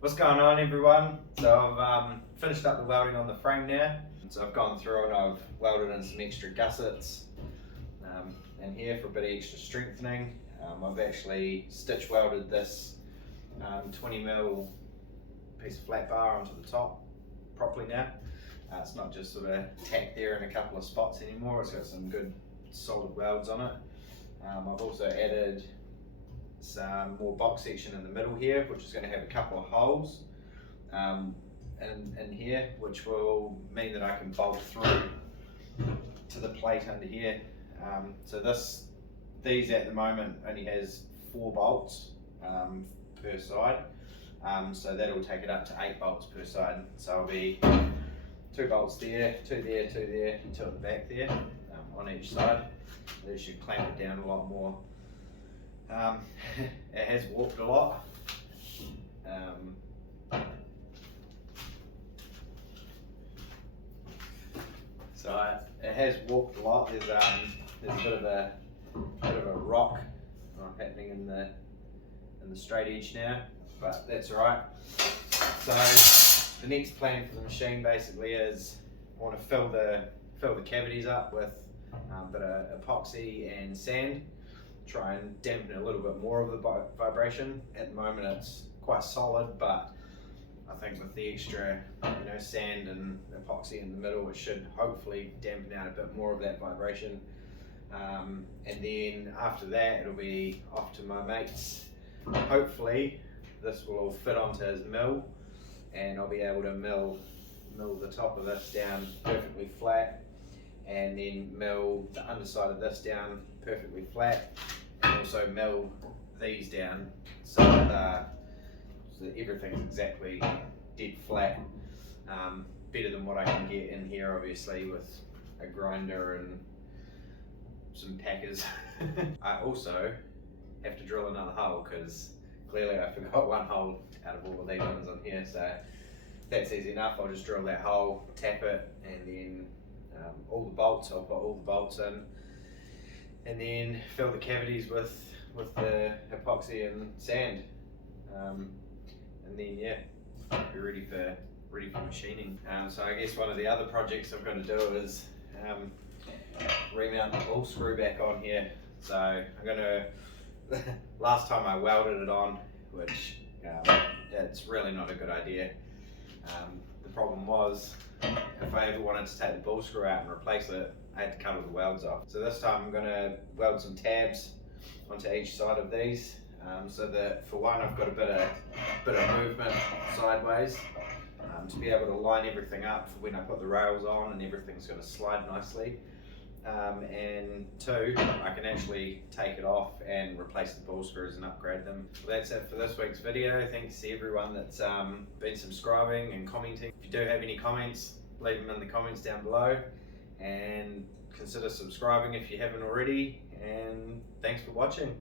What's going on, everyone? So I've finished up the welding on the frame now. So I've gone through and I've welded in some extra gussets in here for a bit of extra strengthening. I've actually stitch welded this 20mm piece of flat bar onto the top properly now. It's not just sort of tacked there in a couple of spots anymore. It's got some good solid welds on it. I've also added some more box section in the middle here, which is going to have a couple of holes in here, which will mean that I can bolt through to the plate under here. So these at the moment only has 4 bolts per side, so that'll take it up to 8 bolts per side. So I'll be 2 bolts there, 2 there, 2 there, 2 at the back there on each side. That should clamp it down a lot more. It has warped a lot. It has warped a lot. There's a bit of a rock happening in the straight edge now, but that's alright. So the next plan for the machine basically is I want to fill the cavities up with a bit of epoxy and sand. Try and dampen a little bit more of the vibration. At the moment it's quite solid, but I think with the extra sand and epoxy in the middle, it should hopefully dampen out a bit more of that vibration. And then after that it'll be off to my mate's. Hopefully this will all fit onto his mill and I'll be able to mill the top of this down perfectly flat, and then mill the underside of this down perfectly flat, and also mill these down so that everything's exactly dead flat. Better than what I can get in here obviously with a grinder and some packers. I also have to drill another hole because clearly I forgot one hole out of all of these ones on here, so that's easy enough. I'll just drill that hole, tap it, and then all the bolts, I'll put all the bolts in, and then fill the cavities with the epoxy and sand, and then yeah, be ready for machining. So I guess one of the other projects I've got to do is remount the ball screw back on here. So I'm gonna last time I welded it on, which it's really not a good idea. The problem was, if I ever wanted to take the ball screw out and replace it, I had to cut all the welds off. So this time I'm going to weld some tabs onto each side of these, so that for one I've got a bit of movement sideways to be able to line everything up for when I put the rails on and everything's going to slide nicely. And 2, I can actually take it off and replace the ball screws and upgrade them. Well, that's it for this week's video. Thanks to everyone that's been subscribing and commenting. If you do have any comments, leave them in the comments down below, and consider subscribing if you haven't already, and thanks for watching.